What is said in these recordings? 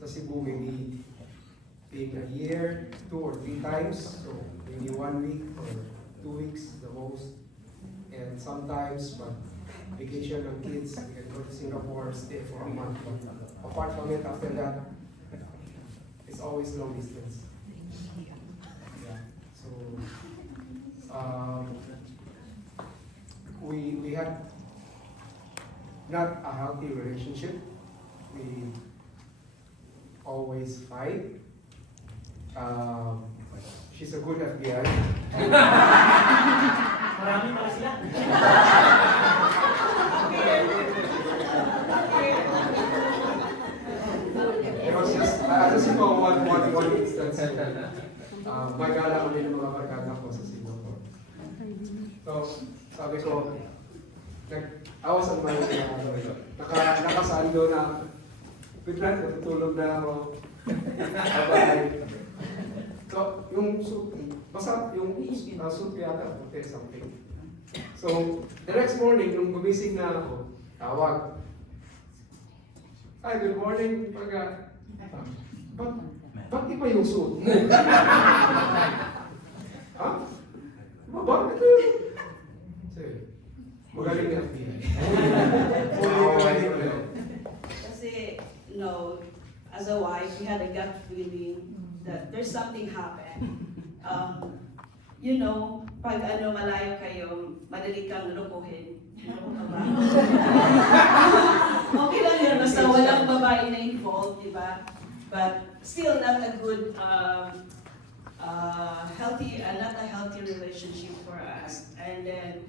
sa Cebu maybe in a year, 2 or 3 times, so maybe 1 week or 2 weeks the most. And sometimes, but vacation ng kids, we can go to Singapore, stay for a month. But apart from it, after that, it's always long distance. Yeah. So, we had not a healthy relationship. We always fight. She's a good FBI. Marami pala sila. It was just one instance. Magala kami ng mga barkada ko sa Singapore. So, sabi ko, I was on my nakasando na, bigla natutulog na ako. Bye-bye. So, yung soup, basta yung soup yata, puti something. So, the next morning, nung gumising na ako, tawag. Hi, good morning, pagka. Ba't iba yung suit mo? Ha? Bakit yun? Sige. Magaling na FBI. Kasi, as a wife, we had a gut feeling that there's something happened. Pag malayo kayo, madali kang lukuhin. Okay lang yun, basta walang babae na involved, di ba? But still not a good, not a healthy relationship for us. And then,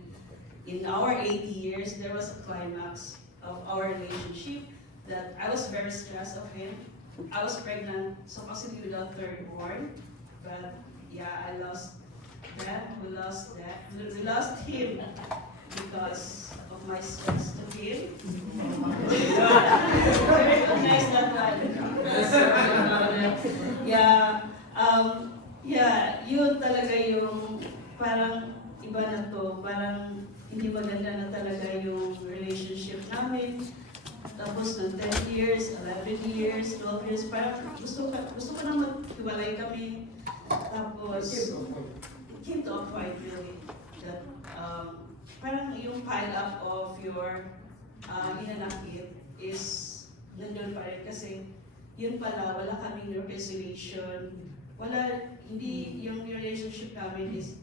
in our 80 years, there was a climax of our relationship that I was very stressed of him. I was pregnant, supposedly without third born, but yeah, I lost that. We lost that. We lost him because of my stress to him. I recognize that one. Yun talaga yung parang iba na to, parang hindi maganda na talaga yung relationship namin. Tapos ng 10 years, 11 years, 12 years, parang gusto ko na maghiwalay kami. Tapos, it came to a point really that parang yung pile up of your hinanakit is nandun pa rin kasi yun pala, wala kaming reconciliation. Hindi yung relationship namin is,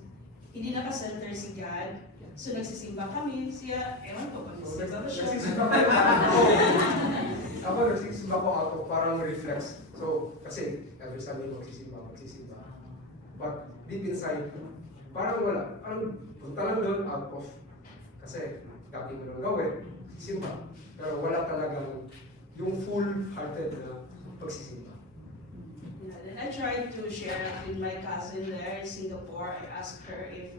hindi nakasenter si God. So nagsisimba kami, siya, ewan ko, pag-sisimba ba siya? Ako nagsisimba ko out of parang reflex. So, kasi every Sunday magsisimba. But deep inside, parang wala. Parang punta lang doon out of, kasi dati mo nang gawin, sisimba. Pero wala talagang yung full-hearted na pagsisimba. Yeah, and I tried to share with my cousin there in Singapore. I asked her if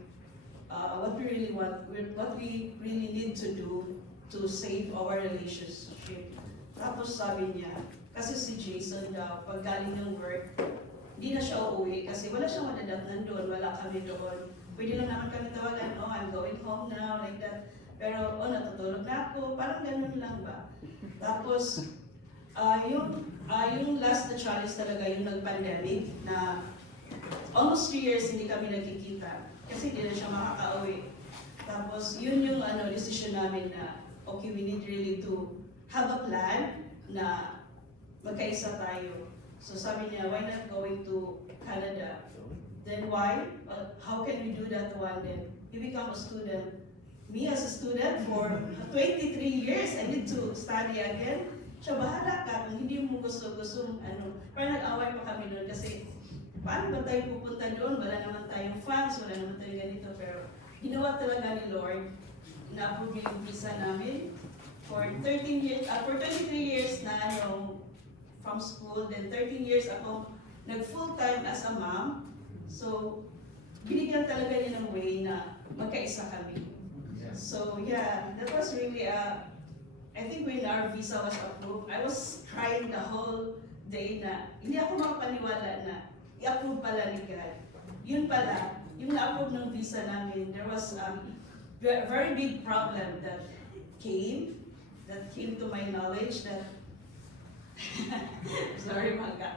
what we really want, what we really need to do to save our relationship. Tapos sabi niya, kasi si Jason daw, pag galing ng work, hindi na siya uuwi kasi wala siyang madadatnan doon, wala kami doon. Pwede lang naman kami tawagan, I'm going home now, like that. Pero, natutulog na ako, parang ganun lang ba? Tapos, yung last na challenge talaga, yung nag-pandemic, na almost 3 years hindi kami nagkikita. Kasi hindi na siya makaka-uwi. Tapos, yun yung decision namin na, okay, we need really to have a plan na magkaisa tayo. So sabi niya, why not going to Canada? Then why? How can we do that one then? You become a student. Me as a student for 23 years, I need to study again. Siya, bahala ka. Kung hindi mo gusto, parang nag-away pa kami doon kasi paano ba tayo pupunta doon? Wala naman tayong funds, wala naman tayong ganito. Pero ginawa talaga ni Lord, na-approve yung visa namin. For 13 years, for 23 years na from school, then 13 years ako nag-full-time as a mom. So, binigyan talaga niya ng way na magkaisa kami. So, yeah, that was really I think when our visa was approved, I was crying the whole day na hindi ako makapaniwala na i-approve pala ni God. Yun pala, yung na-approve ng visa namin, there was a very big problem that came to my knowledge that Sorry, Mangga.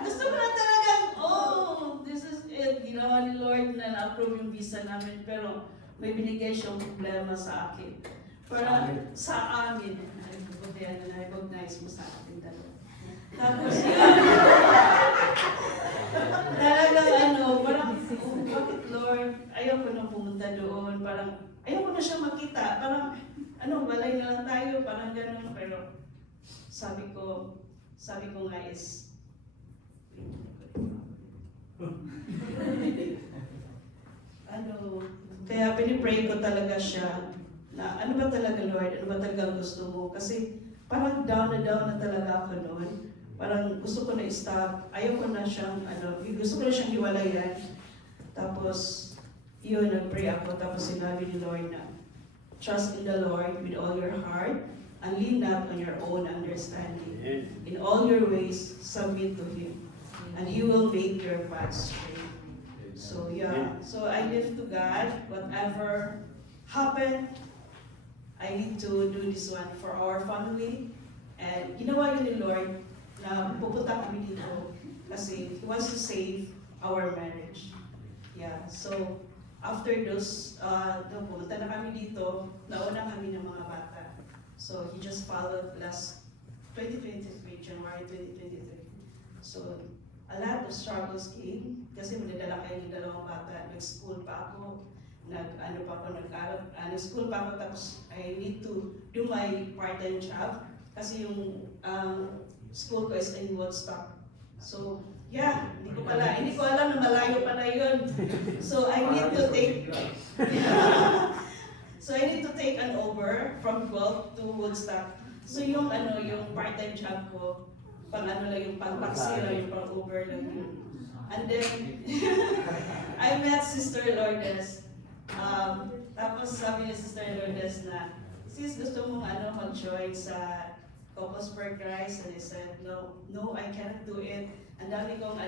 Gusto ko na talagang, this is it. Ginawa ni Lord na na-approve yung visa namin, pero may binigay siyang problema sa akin. Para sa amin. Ay, buti na na-recognize mo sa akin dalawa. Tapos yun. Talagang parang, bakit Lord? Ayaw ko na pumunta doon. Parang, ayaw ko na siya makita. Parang, balay na lang tayo. Parang gano'n. Pero, sabi ko nga is, kaya pinipray ko talaga siya na ano ba talaga Lord, ano ba talaga gusto mo? Kasi parang down na talaga ako noon. Parang gusto ko na i-stop, ayaw ko na siyang, gusto ko na siyang hiwalayan. Tapos, yun, nag-pray ako, tapos sinabi ni Lord na, trust in the Lord with all your heart, and lean not on your own understanding. In all your ways, submit to Him, and He will make your path straight. So yeah, so I live to God, whatever happened, I need to do this one for our family. And ginawa yun ni Lord, na pupunta kami dito kasi He wants to save our marriage. Yeah, so after those, pumunta na kami dito, nauna kami ng mga bata. So He just followed last 2023, January 2023. So a lot of struggles came kasi madadala kayo ng dalawang bata. Nag-school pa ako, nag-school pa ako, tapos I need to do my part-time job kasi yung school ko is in Woodstock. So, yeah, hindi ko alam na malayo pala yun. So, I need to take an Uber from Guelph to Woodstock. So, yung part-time job ko, yung pang-taxi lang, yung pang-Uber lang yun. And then, I met Sister Lourdes. Tapos sabi ni Sister Lourdes na, sis, gusto mong mag-join sa Couples for Christ? And I said, no, I cannot do it. Ang dami kong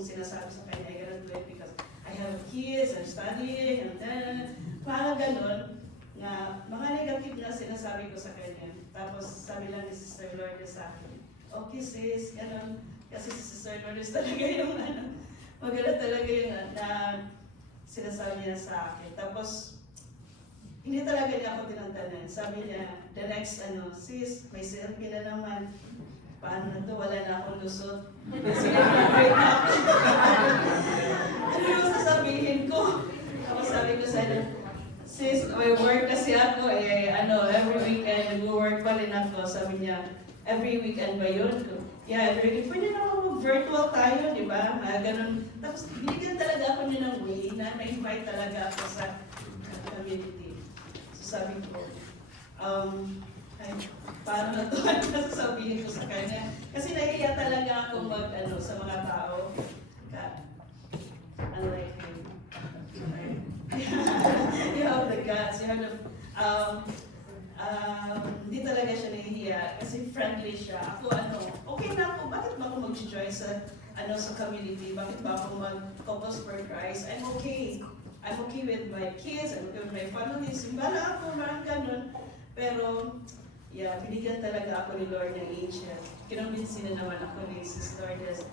sinasabi sa kanya, I cannot do it because I have kids, I'm studying, and then, parang ganon, na mga negative na sinasabi ko sa kanya. Tapos sabi lang ni Sister Lourdes sa akin, okay sis, ganon, kasi si Sister Lourdes talaga yung maganda talaga yung sinasabi niya sa akin. Tapos, hindi talaga niya ako tinantanan. Sabi niya, the next, sis, may selfie na naman. Paano na to? Wala na akong lusot. Kasi nag-break na ako. Ano yung sasabihin ko? Tapos sabi ko sa kanya, sis, may work kasi ako every weekend, nag-work pa rin ako. Sabi niya, every weekend ba yun? Yeah, every weekend. Pwede na ako virtual tayo, di ba? Ganun. Tapos, binigyan talaga ako niya ng way na na-invite talaga ako sa community. So sabi ko, paano na ito? Ano sasabihin ko sa kanya? Kasi nahiya talaga ako sa mga tao. Unlike him. You have the guts, you have the, hindi talaga siya nahihiya kasi friendly siya. Ako okay na ako, bakit ba ako mag-join sa community? Bakit ba ako mag-Couples for Christ? I'm okay with my kids, I'm okay with my family. Simbala ako, marang ganun. Pero, yeah, binigyan talaga ako ni Lord ng angel. Kinumbinsin na naman ako ni Sister Lourdes.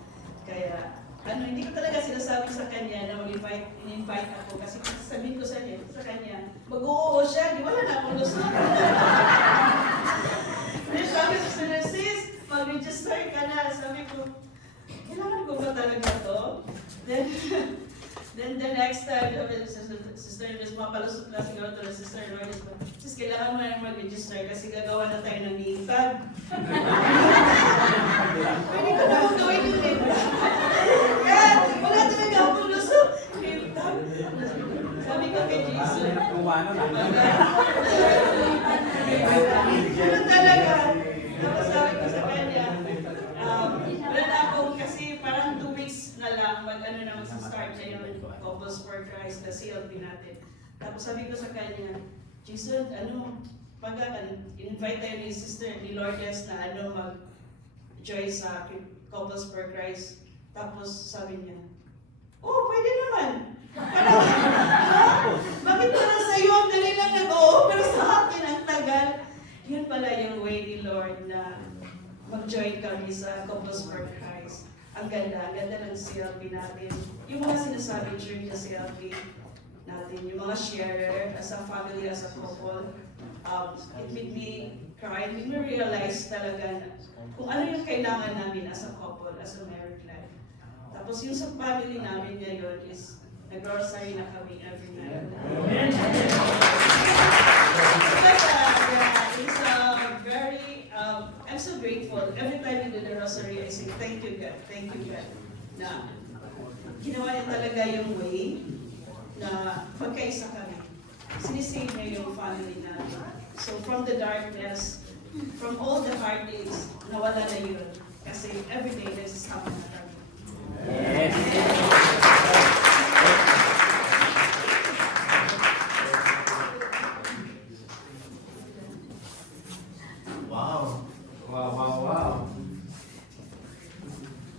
Kaya, hindi ko talaga sinasabi sa kanya na in-invite ako kasi sabihin ko sa kanya, mag-oo siya, di wala na akong gusto. Then sabi ko sa sis, mag-register ka na. Sabi ko, kailangan ko ba talaga to? Then the next time, Sister Lourdes, mapalusot na siguro ito na Sister Lourdes, sis, kailangan mo na mag-register kasi gagawa na tayo ng name tag. Pwede ko na akong gawin yung name tag. Wala talaga akong lusot. Name tag. Sabi ko kay Jesus. Ano talaga? Tapos sabi ko sa kanya, wala na akong kasi parang 2 weeks na lang mag-start na yung Couples for Christ na CLB natin. Tapos sabi ko sa kanya, Jesus, invite tayo ni Sister ni Lourdes na mag-join sa Couples for Christ. Tapos sabi niya, pwede naman. Bakit parang sa'yo ang dali lang nag-oo, pero sa akin, pray ni Lord na mag-join kami sa Couples for Christ. Ang ganda ng CLB natin. Yung mga sinasabi during the CLB natin, yung mga sharer as a family, as a couple, it made me cry. It made me realize talaga na kung ano yung kailangan namin as a couple, as a married life. Tapos yung sa family namin ngayon is nag-grocery na kami every night. It's very, I'm so grateful. Every time we do the rosary, I say, thank you God, na ginawa niya talaga yung way na magkaisa kami. Sinisave niya yung family natin. So from the darkness, from all the heartaches, nawala na yun. Kasi every day nagsasama na kami. Wow.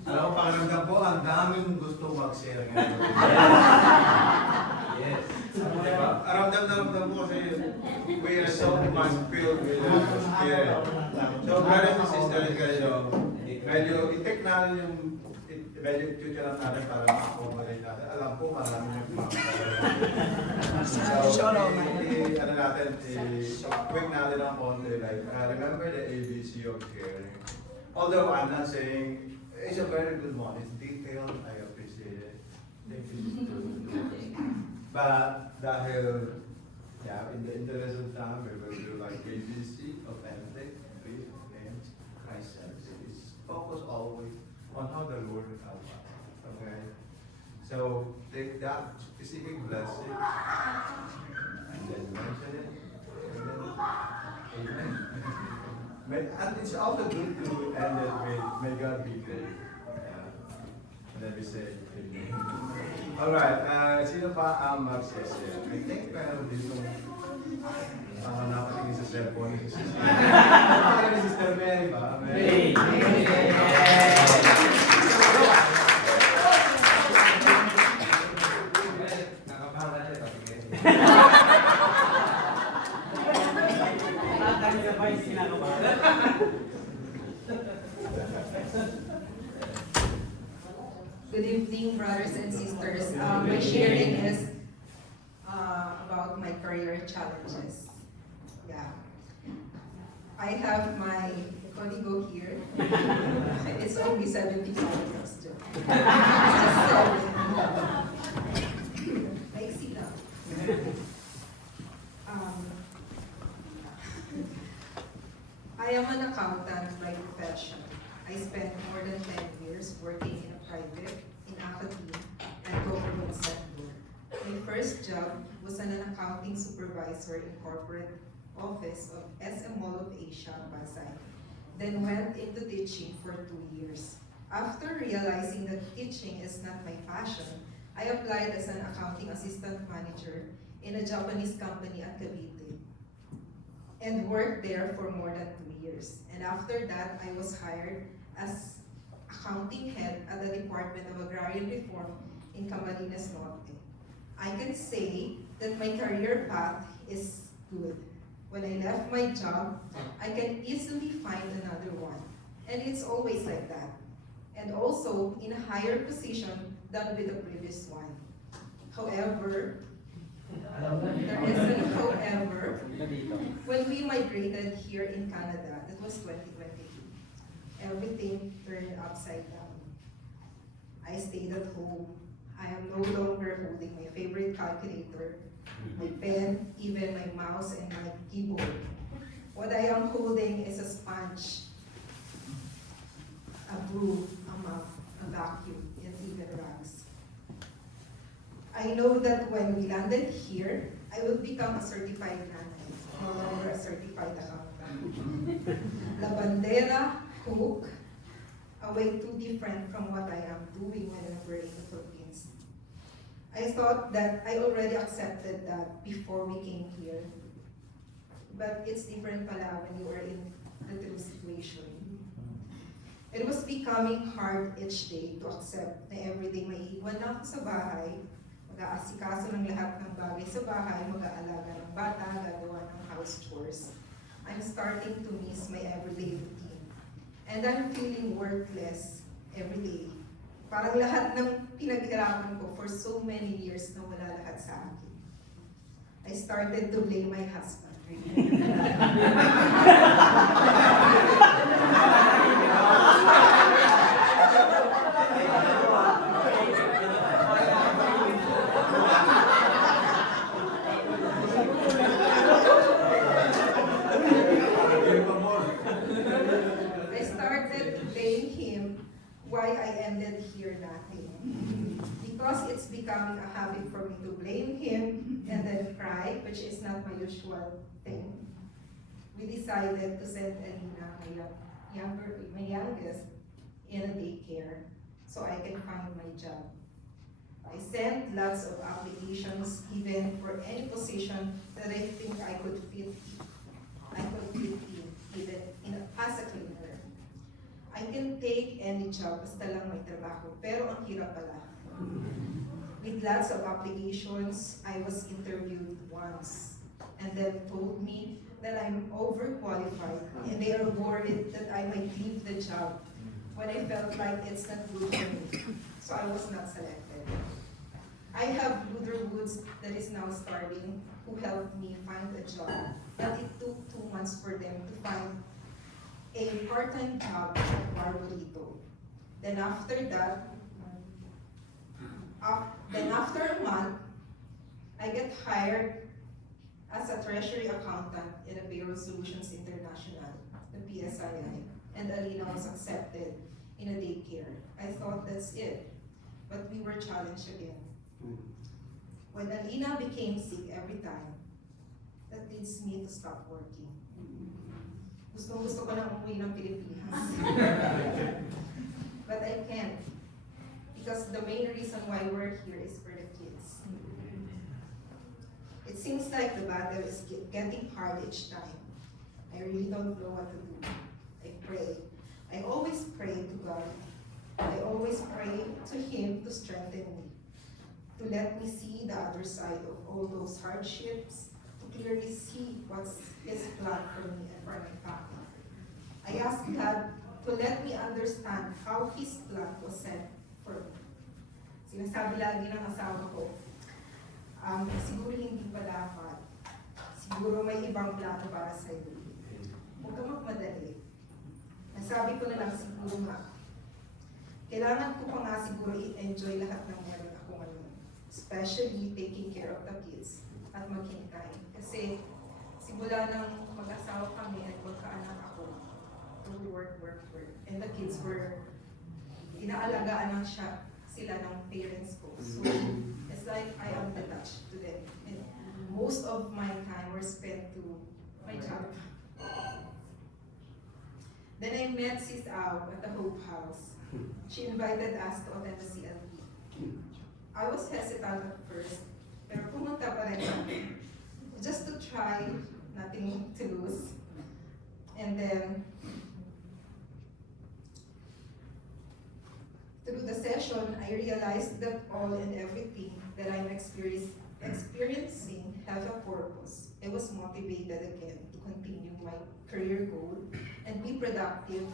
Alam mo, pakiramdam ko, ang daming gusto mag-share ngayon. Yes. Diba? Ramdam ko kasi we are so much filled with the Spirit. So, brothers and sisters, medyo i-take natin yung medyo future lang natin para makakomodate natin. Alam ko, marami yung So, ano natin, quick natin ang konti. Like, remember the ABC of sharing. Although I'm not saying, it's a very good one. It's detailed. I appreciate it. Thank you. But dahil, in the interest of time, we will do like ABC of everything. Faith, names, Christ services. Focus always on how the Lord will help us. Okay? So, take that specific blessing and then mention it. And then, amen. And it's also good to end it with, may God be good. And then we say, amen. Alright, sino pa ang mag-share? I think meron dito napatingin sa cellphone ni Sister Mary. Ano ni Sister Mary ba? Mary! Good evening, brothers and sisters. My sharing is about my career challenges. Yeah. I have my Conigo here. It's only 70 kilograms too. Like, see now. I am an accountant by profession. I spent more than 10 years working in a private, in academia, and government sector. My first job was as an accounting supervisor in corporate office of SM Mall of Asia, Pasay. Then went into teaching for 2 years. After realizing that teaching is not my passion, I applied as an accounting assistant manager in a Japanese company at Cavite and worked there for more than 2 years. And after that, I was hired as accounting head at the Department of Agrarian Reform in Camarines Norte. I can say that my career path is good. When I left my job, I can easily find another one. And it's always like that. And also in a higher position than with the previous one. However, there is an however, when we migrated here in Canada, that was 2022, everything turned upside down. I stayed at home. I am no longer holding my favorite calculator, my pen, even my mouse and my keyboard. What I am holding is a sponge, a broom, a mop, a vacuum, and even rags. I know that when we landed here, I will become a certified nanay, no longer a certified accountant. Labandera, cook, a way too different from what I am doing when we were in the Philippines. I thought that I already accepted that before we came here. But it's different pala when you are in the true situation. It was becoming hard each day to accept na everyday may iwan na ako sa bahay, mag-aasikaso ng lahat ng bagay sa bahay, mag-aalaga ng bata, gagawa ng house chores. I'm starting to miss my everyday routine. And I'm feeling worthless every day. Parang lahat ng pinaghirapan ko for so many years na wala lahat sa akin. I started to blame my husband. I started to blame him why I ended here nothing. Because it's becoming a habit for me to blame him and then cry, which is not my usual thing. We decided to send Alina, my youngest, in a daycare so I can find my job. I sent lots of applications even for any position that I think I could fit in, even as a cleaner. I can take any job basta lang may trabaho, pero ang hirap pala. With lots of applications, I was interviewed once and then told me that I'm overqualified and they are worried that I might leave the job when I felt like it's not good for me. So I was not selected. I have Luther Woods that is now starting who helped me find a job, but it took 2 months for them to find a part-time job at Barbarito. Then after a month, I get hired as a treasury accountant in a Payroll Solutions International, the PSII, and Alina was accepted in a daycare. I thought that's it, but we were challenged again. When Alina became sick every time, that leads me to stop working. Gusto ko lang umuwi ng Pilipinas. But I can't, because the main reason why we're here is for the kids. It seems like the battle is getting hard each time. I really don't know what to do. I pray. I always pray to God. I always pray to Him to strengthen me, to let me see the other side of all those hardships, to clearly see what's His plan for me and for my family. I ask God to let me understand how His plan was set for me. Sinasabi lagi ng asawa ko, siguro hindi pa dapat. Siguro may ibang plano para sa iyo. Huwag ka magmadali. Nasabi ko na lang siguro nga. Kailangan ko pa nga siguro i-enjoy lahat ng meron ako ngayon. Especially taking care of the kids at maghintay. Kasi simula nang mag-asawa kami at magkaanak ako, we work. And the kids were, inaalagaan lang sila ng parents ko. So, it's like I am attached to them. And most of my time was spent to my job. Then I met Sis Au at the Hope House. She invited us to attend the CLP. I was hesitant at first, pero pumunta pa rin kami. Just to try, nothing to lose. And then, through the session, I realized that all and everything that I'm experiencing have a purpose. I was motivated again to continue my career goal and be productive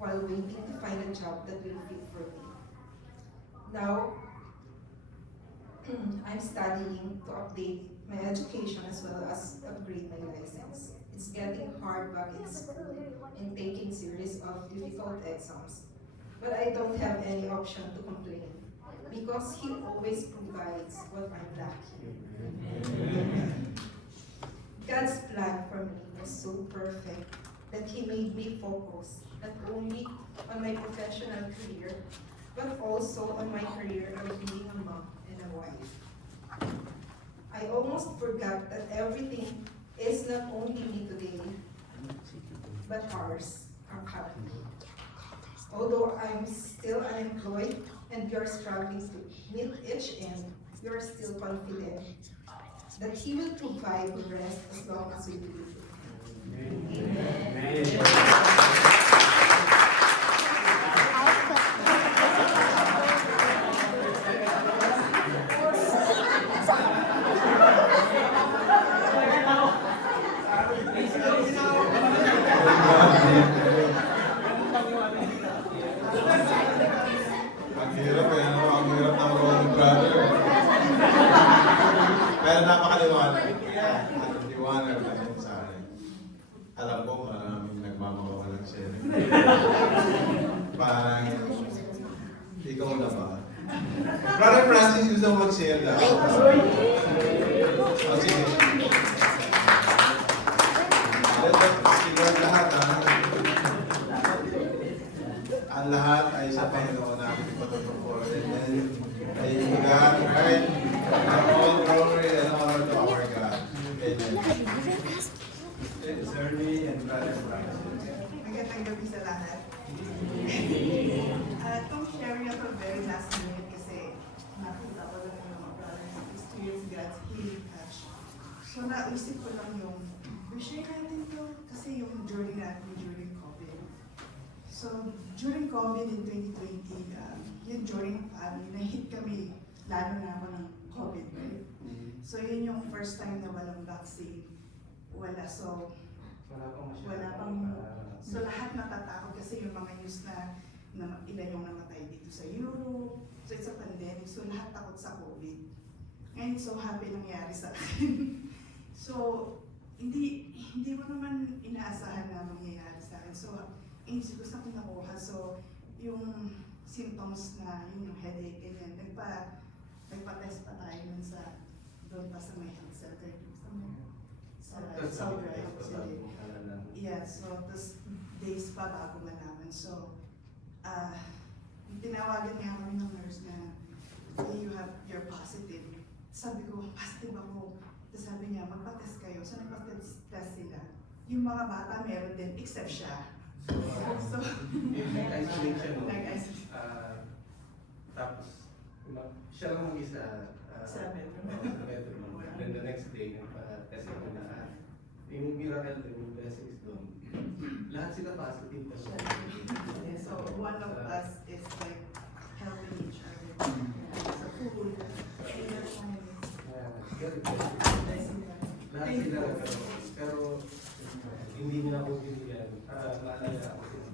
while waiting to find a job that will fit for me. Now, I'm studying to update my education as well as upgrade my license. It's getting hard back in school and taking series of difficult exams. But I don't have any option to complain because He always provides what I'm lacking. God's plan for me was so perfect that He made me focus not only on my professional career, but also on my career of being a mom and a wife. I almost forgot that everything is not only me today, but ours, our family. Although I'm still unemployed and we are struggling to meet each end, we are still confident that He will provide the rest as long as we believe it. Amen. Please, nagtanong sa akin. Alam ko maraming nagmamakawalang share. Parang, ikaw na ba? Brother Francis gusto mag-share daw. O sige. Siguro lahat ha. Ang lahat ay sa Panginoon namin ipatutupol. And then, ay God, right? And all glory and honor to our God. Amen. It's Ernie and Brother Francis. Magandang gabi sa lahat. Itong sharing ako very last minute kasi nakita ko lang yung mga brothers experience God's healing touch. So naisip ko lang yung, share natin to kasi yung journey natin during COVID. So during COVID in 2020, yung during na-hit kami lalo na ako ng COVID, right? So yun yung first time na walang vaccine. Wala, so wala pang, so lahat natatakot kasi yung mga news na ilan yung namatay dito sa Europe. So it's a pandemic, so lahat takot sa COVID. Ngayon, so happy nangyari sa akin. So, hindi mo naman inaasahan na mangyayari sa akin. So, inisip ko sa akin nakuha. So, yung symptoms na, yung headache, ganyan, nagpa-test pa tayo nun sa, doon pa sa may health center. Sa South Drive. Yeah, so tapos days pa bago malaman. So, tinawagan nga kami ng nurse na, hey, you're positive. Sabi ko, positive ako. Tapos sabi niya, magpa-test kayo. So, nagpa-test sila. Yung mga bata meron din, except siya. So, nag-isolate. Tapos, siya lang mag-isa. sa bedroom. Sa bedroom. Then the next day, nagpa-test ako lahat. Yung miracle din, yung blessings doon. Lahat sila positive. Yeah, so one of us is like helping each other. Sa food. Lahat sila pero hindi nila ako binigyan para maalala ako sila.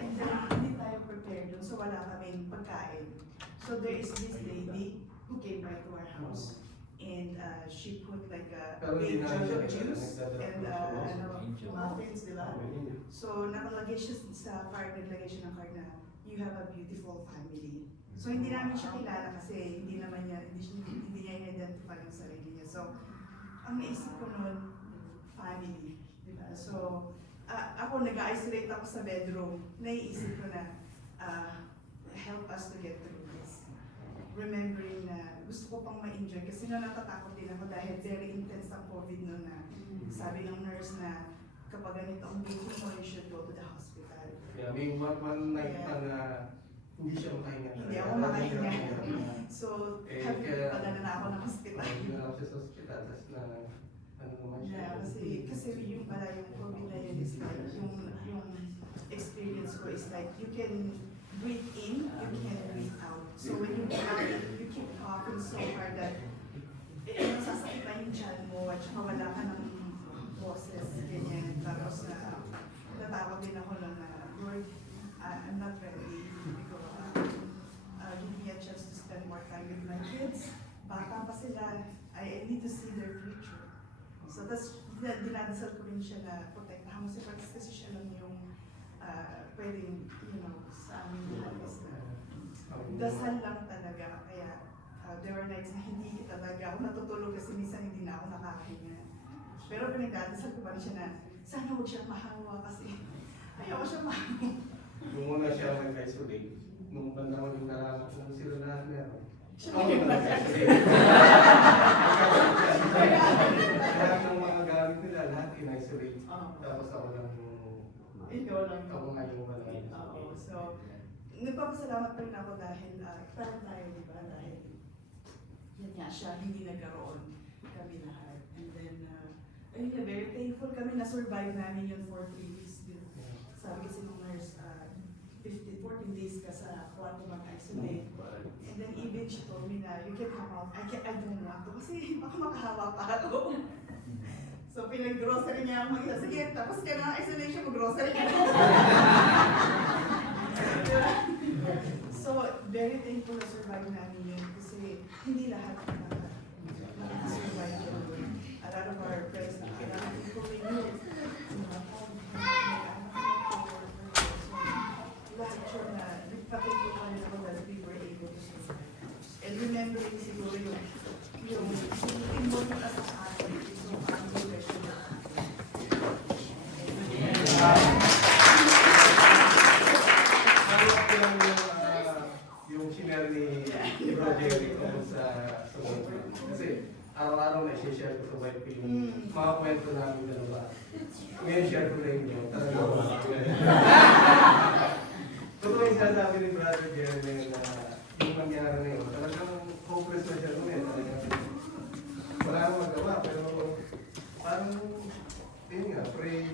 And then, hindi tayo prepared dun, so wala kaming pagkain. So there is this lady who came by to our house, and she put like a big jug of juice and muffins, di ba? So nakalagay siya sa card, naglagay siya ng card na, you have a beautiful family. So hindi namin siya kilala kasi hindi niya in-identify yung sarili niya. So ang naisip ko noon, family, di ba? So ako nag-isolate ako sa bedroom, naiisip ko na help us to get through this. Remembering na gusto ko pang ma-enjoy kasi natatakot din ako dahil very intense ang COVID noon na sabi ng nurse na kapag ganito ang baby mo, you should go to the hospital. Yeah, may one night pa na hindi siya makahinga. Hindi ako makahinga. So, padala na ako ng hospital. Hindi na ako siya sa hospital, tapos na ano naman siya. Yeah, kasi yung pala yung COVID na yun is like, yung experience ko is like, you can breathe in, you can breathe out. So when you keep coughing so hard that nasasakit na yung tiyan mo at saka wala ka ng boses, ganyan. Tapos natakot din ako lang na, Lord, I'm not ready because give me a chance to spend more time with my kids. Bata pa sila, I need to see their future. So tas dinadasal ko rin siya na protektahan mo si Francis kasi siya lang yung pwedeng, sa amin lahat is dasal lang talaga. Kaya there were nights na hindi talaga ako natutulog kasi minsan hindi na ako nakakahinga. Pero pinagdadasal ko pa rin siya na sana huwag siya mahawa kasi ayaw ko siya mahawa. Nung una siya nag-isolate, nung bandang yung nalaman ko kung sila na meron. Siya Ako lang na nag-isolate. Lahat ng mga gamit nila, lahat in-isolate. Tapos ako lang ikaw lang. ako nga yung wala. Oo. So, nagpapasalamat pa rin ako dahil parang tayo, di ba? Dahil yan nga siya, hindi nagkaroon kami lahat. And then, ayun na, very thankful kami na-survive namin yun for 3 weeks. Sabi kasi ng nurse, 14 days ka sa kwarto mag-isolate. And then even she told me na, you can come out. I don't want to kasi baka makahawa pa ako. So pinag-grocery niya ako mag-isa. Sige, tapos ka na isolation, mag-grocery ka na. So very thankful na survive namin yun kasi hindi lahat makakasurvive yun. A lot of our friends na kailangan ko rin yun. Lahat siya na nagpatutupan nila ko that we were able to survive. And remembering siguro yung important na sa atin is yung anti-pressure na Ano ko lang yung sinare ni Bro Jerry tungkol sa work. Kasi araw-araw na share ko sa wife ko yung mga kwento namin dalawa. Ngayon share ko na inyo. Totoo yung sinasabi ni Brother Jerry na yung nangyari na yun. Talagang hopeless na siya ngayon. Wala akong magawa pero parang yun nga, pray.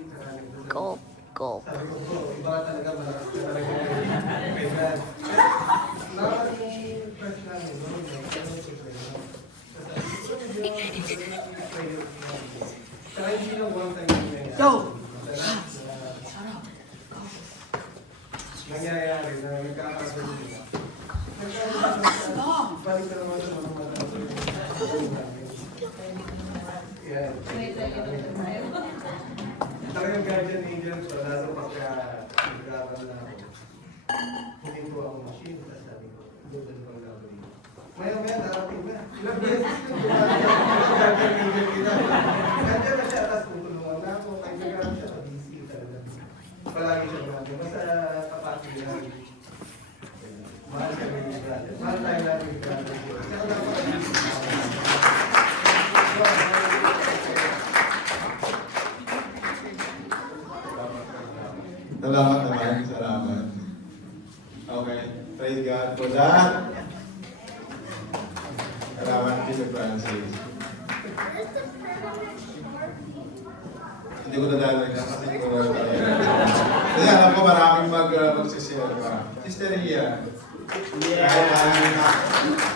Gulp, gulp. Sabi ko, bro, iba talaga, malakas ka talaga. May God. Nakakating first namin, no? Ano si pray, no? Sabi ko, pray. Saka hindi lang one time yung nangyayari. Nangyayari na nagkakaroon nila. Balik na naman sa mga yan. Talagang guardian angel ko, lalo pagka nag-aaral na ako. Hindi ko ang machine, tapos sabi ko, doon pang gagawin. Maya-maya, narating na. Ilang beses ko guardian angel kita. Nandiyan na siya, tapos tutulungan na ako. Kahit nag-aaral siya, busy talaga. Palagi siya natin. Basta kapatid na. Mahal siya rin yung brother. Mahal tayo natin yung brother. Kaya napaka-busy na ako. Salamat naman, salamat. Okay, praise God for that. Salamat, Peter Francis. Hindi ko nadalaga kasi ko wala tayo. Kasi alam ko maraming magsishare pa. Sister Ria. Kahit maraming na,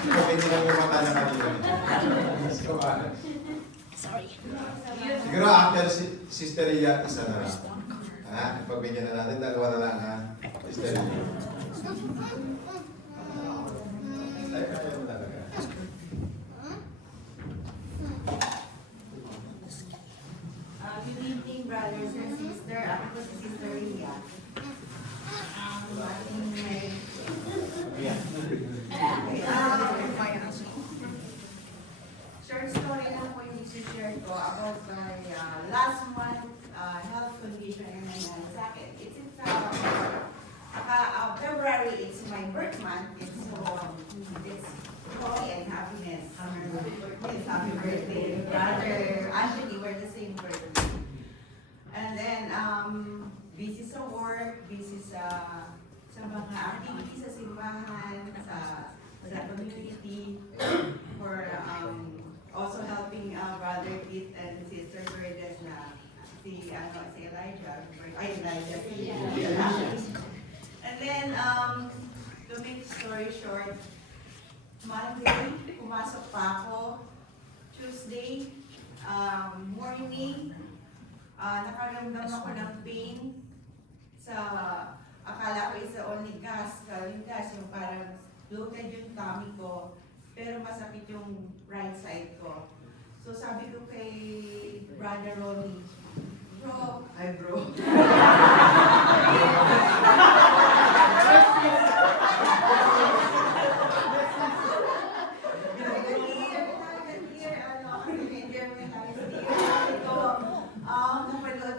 hindi lang yung mata niya kanina. Sorry. Siguro after Sister Ria, isa na lang. Ha? Pagbigyan na natin, dalawa na lang ha. Sister Ria. Ay, kaya mo talaga. Good evening, brothers and sisters. Ako po si Sister Ria. Short story lang po yung isi-share ko about my last month health condition na nangyari sa akin. It's February, it's my birth month. It's joy and happiness. It's happy birthday, brother Anthony. We're the same birthday. And then, busy sa work, busy sa mga activities sa simbahan, sa community, for also helping Brother Pete and Sister Lourdes na si Elijah. And then, to make the story short, Monday, pumasok pa ako. Tuesday, morning, nakaramdam ako ng pain sa, akala ko is only gas, yung parang bloated yung tummy ko, pero masakit yung right side ko. So sabi ko kay Brother Ronnie, bro, napanood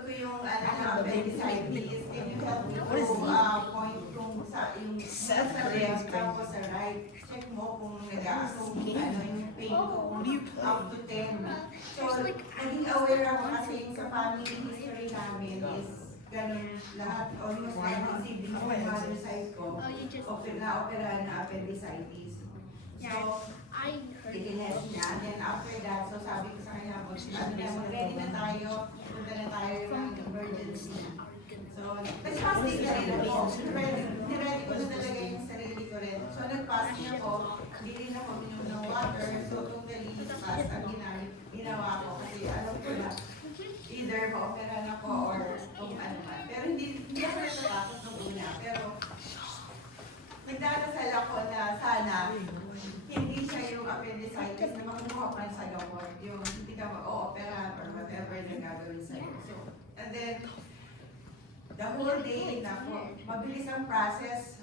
ko yung appendicitis. Can you help me to point kung sa yung sa left tapos sa right? Check mo kung yung pain ko up to 10. So, naging aware ako kasi yung sa family history namin is ganun lahat, almost every sibling ko, mother side ko, na-operahan na appendicitis. So, tiginet niya. Then after that, so sabi ko sa kanya, mag-ready na tayo, punta na tayo ng emergency. So, nag-fasting na rin ako. Niready ko na talaga yung sarili ko rin. So, nag-fasting ako, hindi rin ako minom ng water. So, totally fast ang ginawa ko. Kasi alam ko na, either ma-operahan ako or kung ano man. Pero hindi ako natatakot nung una. Pero, nagdadasal ako na sana hindi siya yung appendicitis na makukuha pa sa gamot. Yung hindi ka mag-o-opera or whatever na gagawin sa'yo. So, and then, the whole day, mabilis ang process,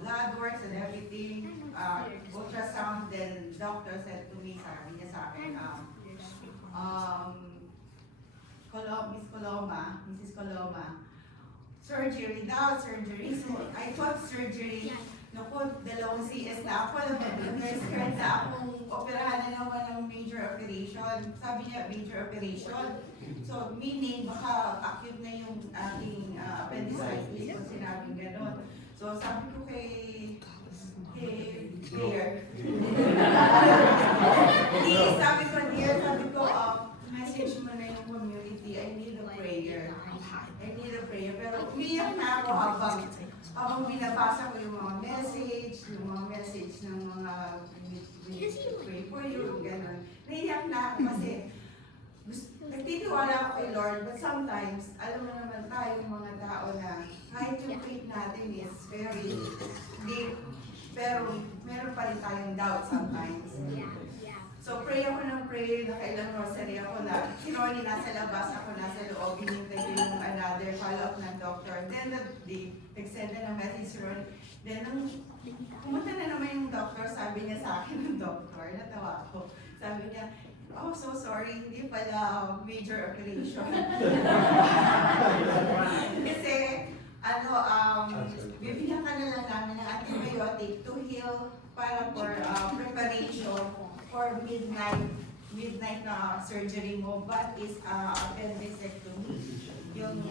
blood works and everything, ultrasound, then doctor said to me, sabi niya sa akin, Mrs. Coloma, surgery daw, surgery. So, I thought surgery, naku, 2 CS na ako, scared na akong operahan na naman ng major operation. Sabi niya, major operation. So, meaning, baka acute na yung aking appendicitis kung sinabing gano'n. So, sabi ko kay Claire, sabi ko, message mo na yung community, I need a prayer. Pero umiyak na ako habang binabasa ko yung mga message ng mga pray for you, gano'n. Naiyak na ako kasi nagtitiwala ako kay Lord, but sometimes, alam mo naman tayong mga tao na kahit yung faith natin is very deep, pero meron pa rin tayong doubt sometimes. So pray ako ng pray, nakailang rosary ako na, sinoni nasa labas, ako nasa loob, hinintay ko yung another follow-up ng doctor. Then nag-send na ng message si Ron. Then nung pumunta na naman yung doctor, sabi niya sa akin ng doctor, natawa ako. Sabi niya, oh, so sorry, hindi pala major operation. Kasi, bibigyan ka na lang namin ng antibiotic to heal para for preparation for midnight na surgery mo, but is appendicectomy. Yung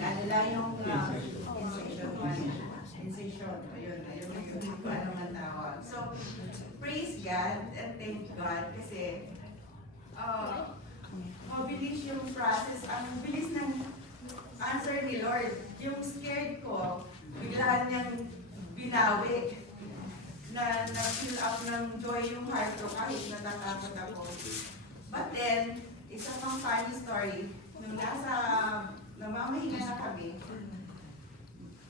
incision, ayun, hindi ko alam ang tawag. So, praise God and thank God kasi mabilis yung process, ang bilis ng answer ni Lord. Yung scared ko, biglaan niyang binawi na nag-fill up ng joy yung heart ko kahit natatakot ako. But then, isa pang funny story, nung namamahinga na kami,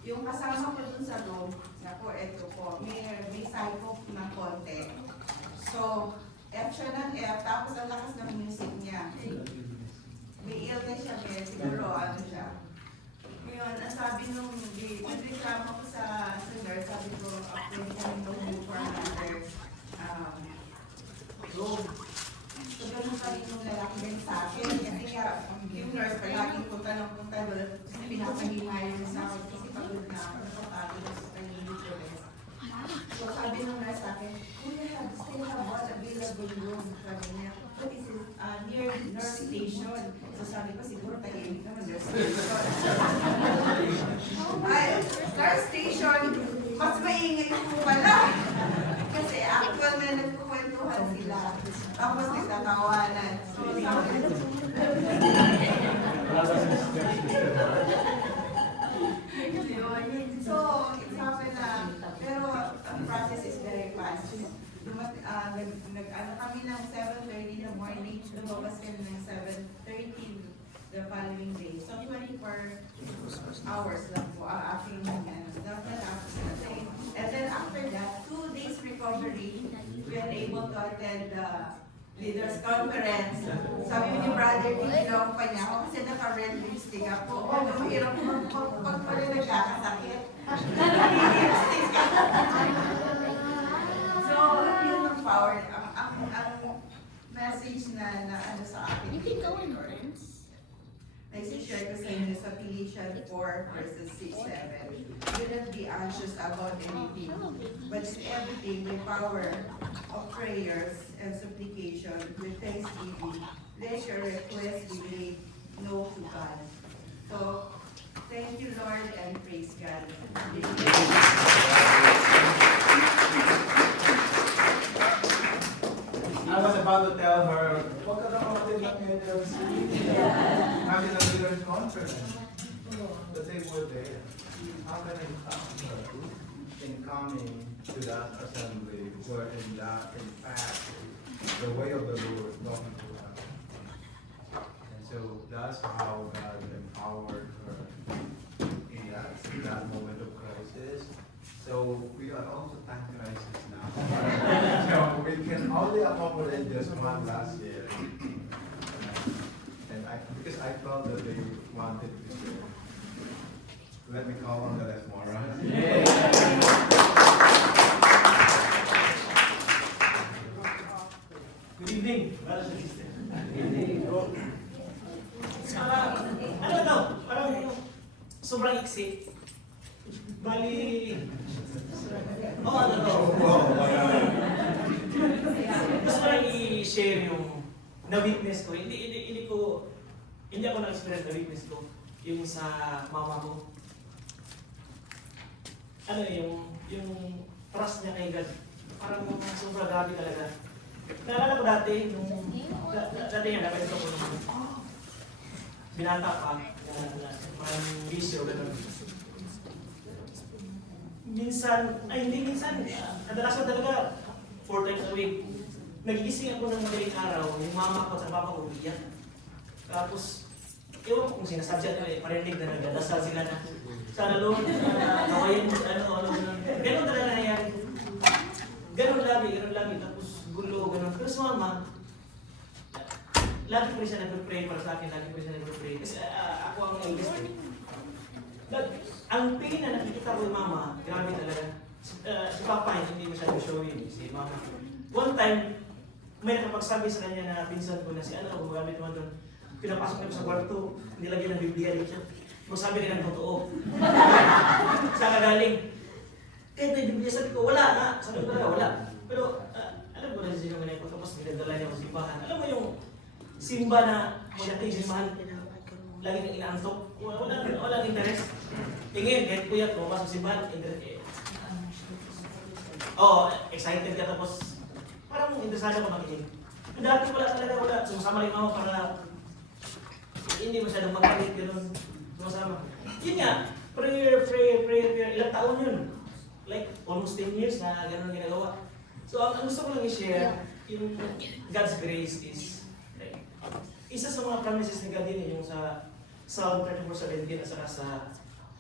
yung kasama ko dun sa loob, eto po, may psycho ng konti. So, F siya ng F, tapos ang lakas ng music niya. May illness siya, siguro siya. Ngayon, ang sabi nung nagreklamo ko sa nurse, sabi ko, after siya no move for another room. So, ganun pa rin yung lalaki din sa akin. Kasi nga, yung nurse, palaging punta ng punta, pinapahimayan sa akin kasi pagod na ako, napapagod sa kanyang stress. So, sabi nung nurse sa akin, Kuya, still have one available room. Sabi niya, but this is near nurse station. So sabi ko, siguro tahimik naman nurse station. Ay, nurse station, mas maingay ko pala. Kasi actual na nagkukwentuhan sila. Tapos nagtatawanan. So sabi ko, so, it's happened na, pero ang process is very fast. Kami ng 7:30 in the morning, lumabas kami ng 7:30 the following day. So, 24 hours lang po ang aking and then after that, 2 days recovery, we are able to attend the leaders conference. Sabi ni brother, tinilong pa niya ako kasi naka-red lipstick ako. Mahirap pag pala nagkakasakit. Lipstick ako. So, yun ang power, ang message na sa akin. You can go in Lawrence. Naisishare ko sa inyo sa Philippians 4 verses 6-7. Do not be anxious about anything, but in everything the power of prayers and supplication with thanksgiving, let your requests be made known to God. So, thank you Lord and praise God. I was about to tell her, huwag ka na kapatid ng Angels. Having a leaders conference. But they were there. How can I come in coming to that assembly where in fact, the way of the Lord talking to us. And so that's how God empowered her in that moment of crisis. So we are also time crisis now. So we can only accomplish just one last year. And because I thought that they wanted to share. Let me call on the left moron. Good evening, brothers and sisters. Parang sobrang iksi. Bali, gusto ko lang i-share yung na-witness ko. Hindi ako na-experience na-witness ko. Yung sa mama ko. Yung trust niya kay God. Parang sobrang grabe talaga. Naalala ko dati, dati yan, napanito ko nung binata pa, parang bisyo, gano'n. Hindi minsan, kadalasan talaga, 4 times a week. Nagigising ako ng madaling araw, yung mama ko at papa ko umiyak. Tapos, ewan ko kung sinasadya nila, parinig na nagdadasal sila na, sana Lord, kawayan mo, gano'n talaga nangyayari. Ganun lagi, tapos gulo, ganun. Pero sa mama, lagi ko rin siya nag-pray para sa akin, lagi ko rin siya nag-pray. Kasi ako ang eldest. Ang pain na nakikita ko yung mama, grabe talaga. Si Papa, hindi masyado showing, si Mama. One time, may nakapagsabi sa kanya na pinsan ko na si ano, gumagamit naman doon. Pinapasok niya sa kwarto, nilagyan ng Biblia dito. Magsabi rin ng totoo. Saan ka galing? Kahit may Biblia, sabi ko, wala nga. Sabi ko talaga, wala. Pero, alam ko na siya naman ko, tapos dinadala niya ako sa simbahan. Alam mo yung simba na magdating simbahan, lagi kang inaantok. Walang interes. Tingin, kahit kuya, pumapasok sa simbahan, excited ka tapos parang interesado ka makinig. Dati wala. Sumasama rin ako para hindi masyadong magalit, gano'n. Sumasama. Yun nga, prayer. Ilang taon yun? Like, almost 10 years na gano'n ginagawa. So, ang gusto ko lang i-share, yung God's grace is, like, isa sa mga promises ni God din, yung sa Psalm 34:17 at saka sa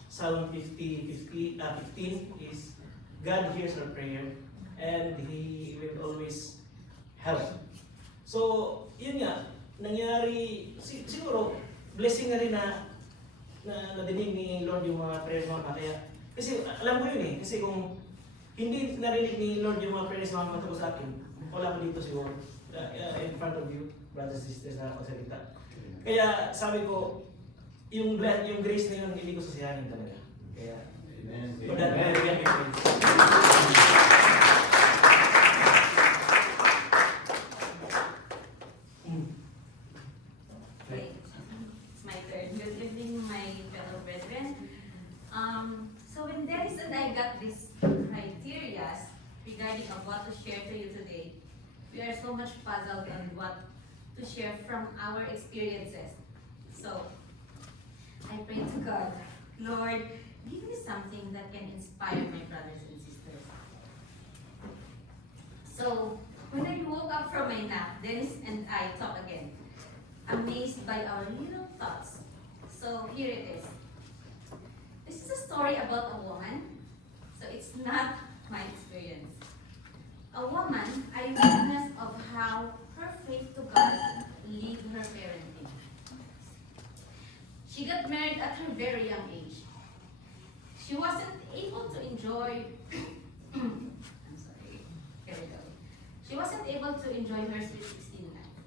Psalm 15 is, God hears our prayer and He will always help. So, yun nga, nangyari, siguro, blessing na rin na nadinig ni Lord yung mga prayers mga kaya. Kasi alam ko yun eh, kasi kung hindi narinig ni Lord yung mga prayers mga matapos sa akin, wala ko dito siguro, in front of you, brothers and sisters na ako salita. Kaya sabi ko, yung grace na yun, hindi ko sasayangin talaga. Kaya, for that, bigyan ko yung Okay, it's my turn. Good evening, my fellow brethren. So when Dennis and I got these criteria regarding of what to share to you today, we are so much puzzled on what to share from our experiences. So I pray to God, Lord, give me something that can inspire my brothers and sisters. So when I woke up from my nap, Dennis and I talk again, amazed by our little thoughts. So here it is. This is a story about a woman, so it's not my experience. A woman, I witnessed of how her faith to God lead her parenting. She got married at her very young age. She wasn't able to enjoy, I'm sorry, here we go. She wasn't able to enjoy her sweet 16 life.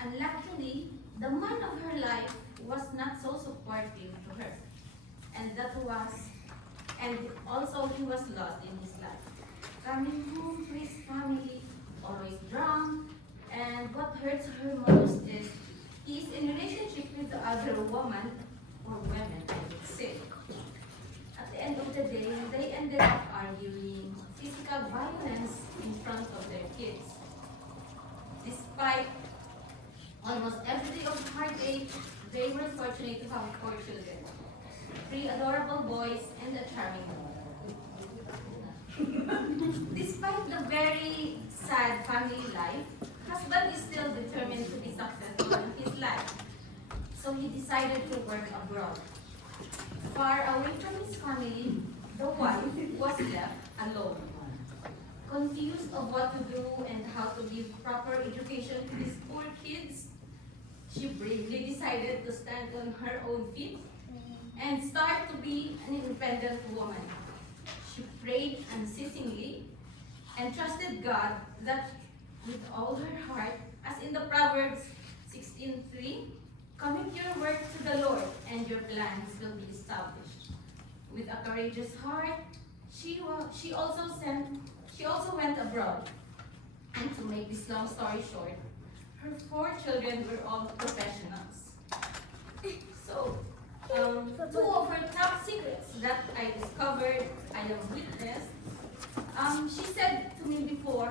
Unluckily, the man of her life was not so supportive to her. And also he was lost in his life. Coming home to his family, always drunk, and what hurts her most is he is in relationship with the other woman, or women I would say. At the end of the day, they ended up arguing, physical violence in front of their kids. Despite almost every day of heartache, they were fortunate to have 4 children. 3 adorable boys and a charming daughter. Despite the very sad family life, husband is still determined to be successful in his life. So he decided to work abroad. Far away from his family, the wife was left alone. Confused of what to do and how to give proper education kids, she bravely decided to stand on her own feet and start to be an independent woman. She prayed unceasingly and trusted God that with all her heart, as in the Proverbs 16:3, commit your work to the Lord and your plans will be established. With a courageous heart, she also went abroad. And to make this long story short, her 4 children were all professionals. So, 2 of her top secrets that I discovered, I have witnessed. She said to me before,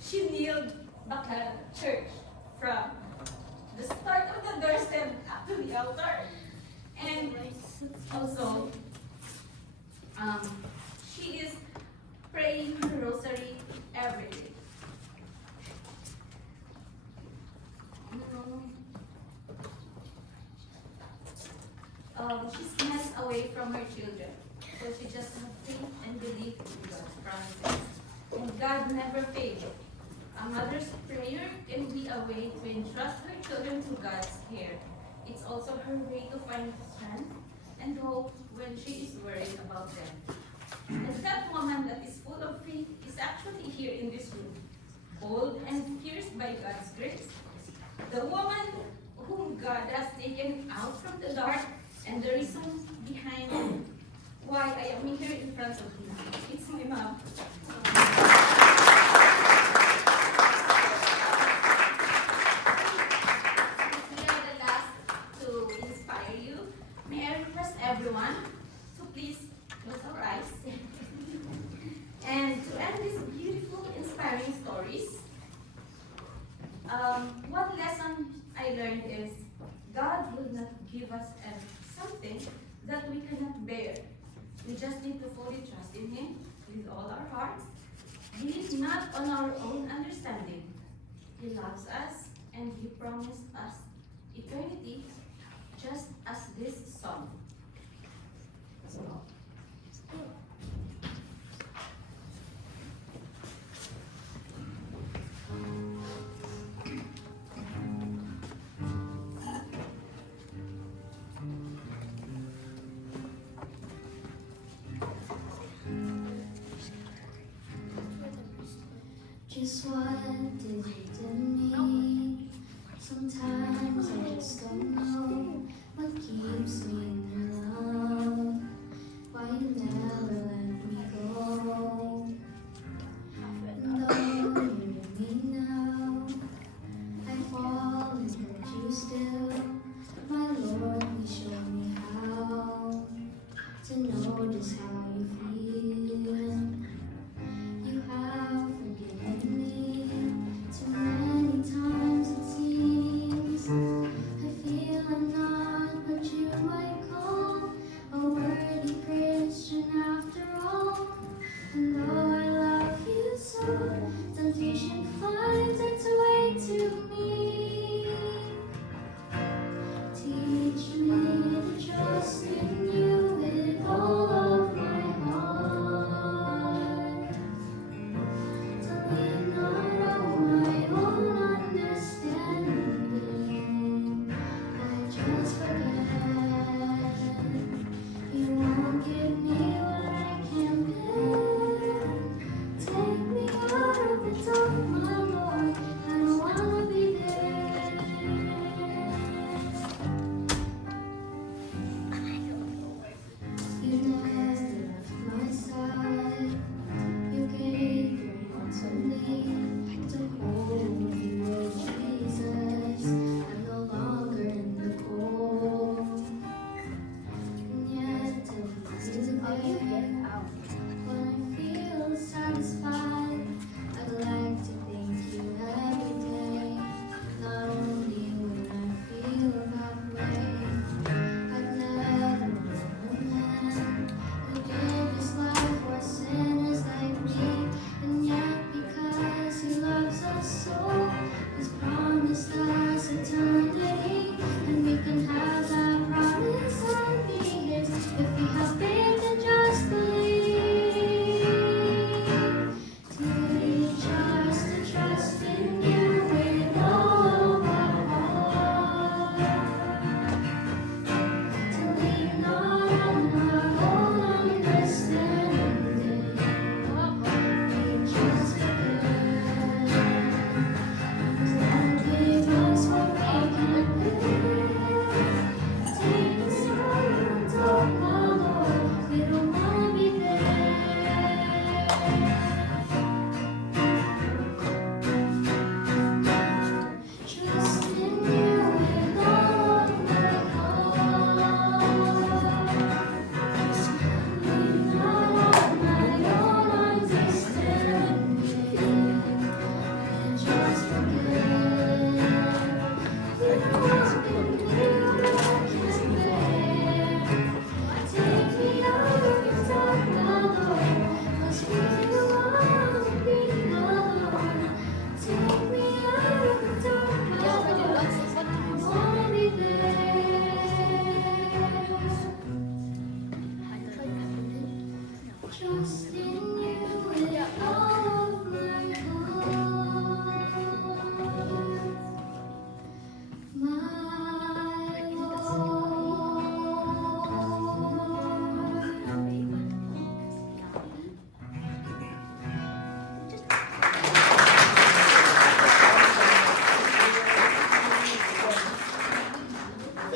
she kneeled back at church from the start of the doorstep up to the altar. And also, she is praying her rosary every day. She's miles away from her children, so she just has faith and belief in God's promises. And God never fails. A mother's prayer can be a way to entrust her children to God's care. It's also her way to find strength and hope when she is worried about them. And that woman that is full of faith is actually here in this room, bold and fierce by God's grace. The woman whom God has taken out from the dark, and the reason behind why I am here in front of you. It's my mom. We are the last to inspire you. May I request everyone to please close our eyes. And to end these beautiful, inspiring stories, one lesson I learned is God will not give us something that we cannot bear. We just need to fully trust in Him with all our hearts. Believe not on our own understanding. He loves us and He promised us eternity, just as this song. Just what did you do me? Sometimes I just don't know what keeps me in love. Why you never let me go? And though you're with me now, I fall and hurt you still. My Lord, please show me how to know just how you feel. You have forgiven me too many times.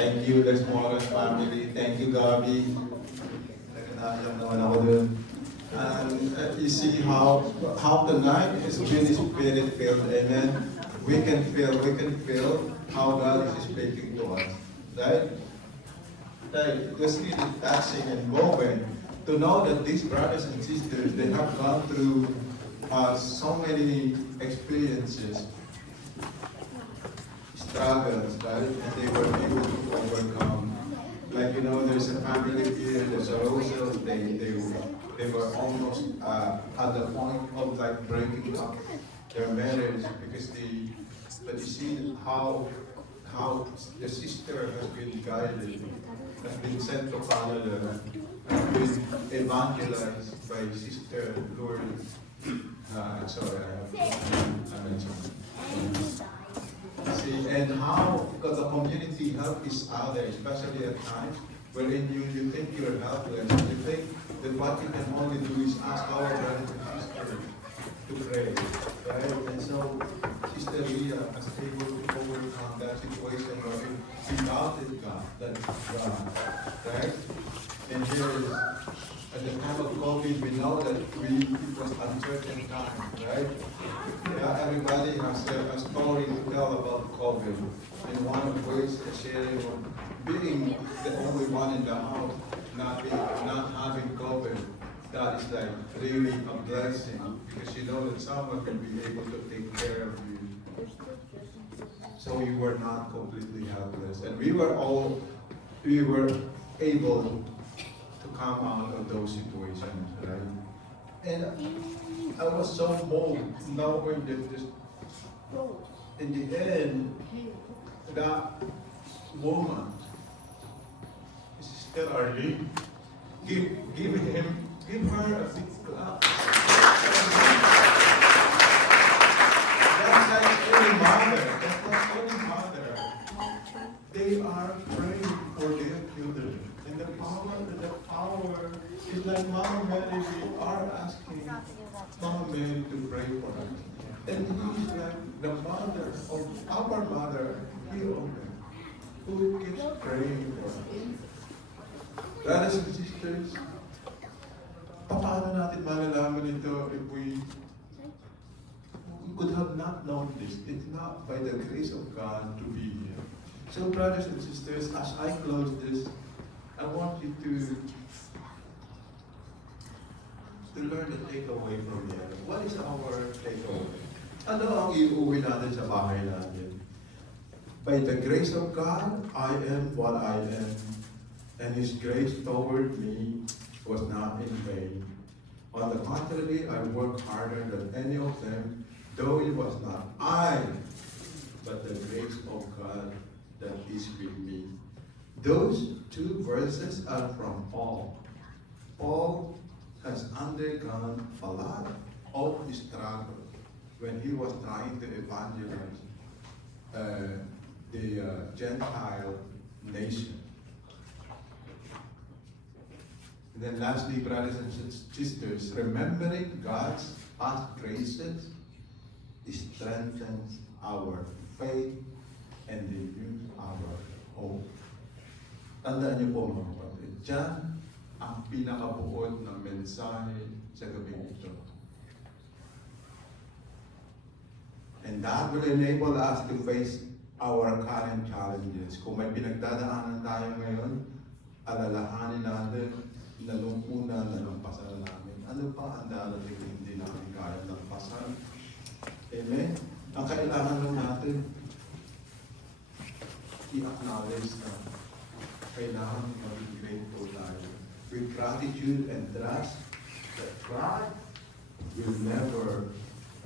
Thank you, Les Morgan family. Thank you, Gabi. Nagkanalang naman ako dun. And you see how tonight is really spirit-filled, amen? We can feel how God is speaking to us, right? It was really touching and moving to know that these brothers and sisters, they have gone through so many experiences, struggles, right? And they were able to overcome. Like, you know, there's a family here, there's a Rosal, they were almost at the point of like breaking up their marriage because but you see how the sister has been guided, has been sent to Canada, has been evangelized by Sister Lourdes. Sorry, I mentioned. See, and how, because the community help each other, especially at times wherein you think you're helpless, you think that what you can only do is ask our brothers and sisters to pray, right? And so Sister Leah was able to overcome that situation where she doubted God, that God, right? And here, at the time of COVID, we know that it was uncertain time, right? Yeah, everybody has a story to tell about COVID. And one of the ways of sharing being the only one in the house, not having COVID, that is like really a blessing because you know that someone will be able to take care of you. So you were not completely helpless. And we were able to come out of those situations, right? And I was so moved knowing that this, in the end, that woman, Sister Arlene, give her a big clap. That's like any mother. That's not any mother. They are praying for their children. And the power is like Mama Mary, we are asking Mama Mary to pray for us. And he is like the mother of our mother here on earth, who keeps praying for us. Brothers and sisters, paano natin malalaman ito if we could have not known this? It's not by the grace of God to be here. So brothers and sisters, as I close this, I want you to learn the takeaway from here. What is our takeaway? Ano ang iuwi natin sa bahay natin? By the grace of God, I am what I am. And His grace toward me was not in vain. On the contrary, I worked harder than any of them, though it was not I, but the grace of God that is with me. Those two verses are from Paul. Paul has undergone a lot of struggle when he was trying to evangelize the Gentile nation. And then lastly, brothers and sisters, remembering God's past graces strengthens our faith and renews our hope. Tandaan niyo po mga kapatid, diyan ang pinakabuod ng mensahe sa gabi ito. And that will enable us to face our current challenges. Kung may pinagdadaanan tayo ngayon, alalahanin natin, nalungkunan, nalampasan namin. Ano pa ang darating na hindi namin kaya lampasan? Amen? Ang kailangan lang natin, i-acknowledge na kailangan maging grateful tayo. With gratitude and trust that God will never,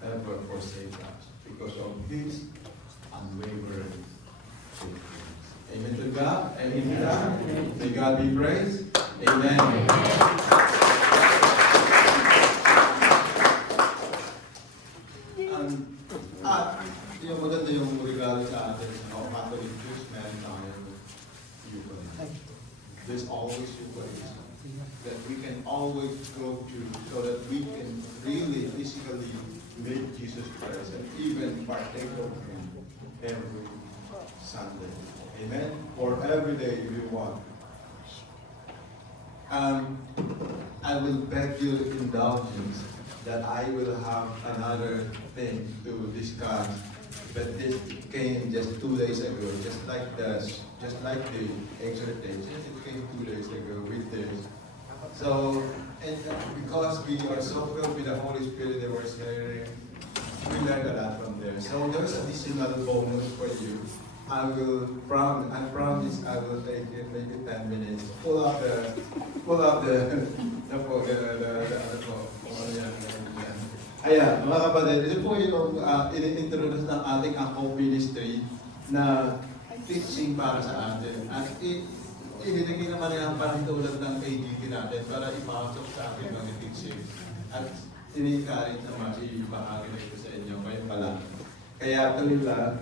ever forsake us because of His unwavering faithfulness. Amen to God. Amen to God. May God be praised. Amen. Yung maganda yung regalo sa atin sa Catholic Church, meron tayo Eucharist. There's always Eucharist that we can always go to so that we can really physically make Jesus present, even partake of Him every Sunday. Amen? Or every day if you want. I will beg your indulgence that I will have another thing to discuss, but this came just 2 days ago, just like the exhortation, it came 2 days ago with this. So, and because we are so filled with the Holy Spirit that we're sharing, we learned a lot from there. So there's additional bonus for you. I promise I will take it maybe 10 minutes. Pull up the Ayan, mga kapatid, ito po yung in-introduce ng ating Ako Ministry na teaching para sa atin. At ibinigay naman yung parang tulad ng KGT natin para ipasok sa ating mga teaching. At ini-encourage naman, ibahagi na ito sa inyo, kayo pala. Kaya tuloy lang,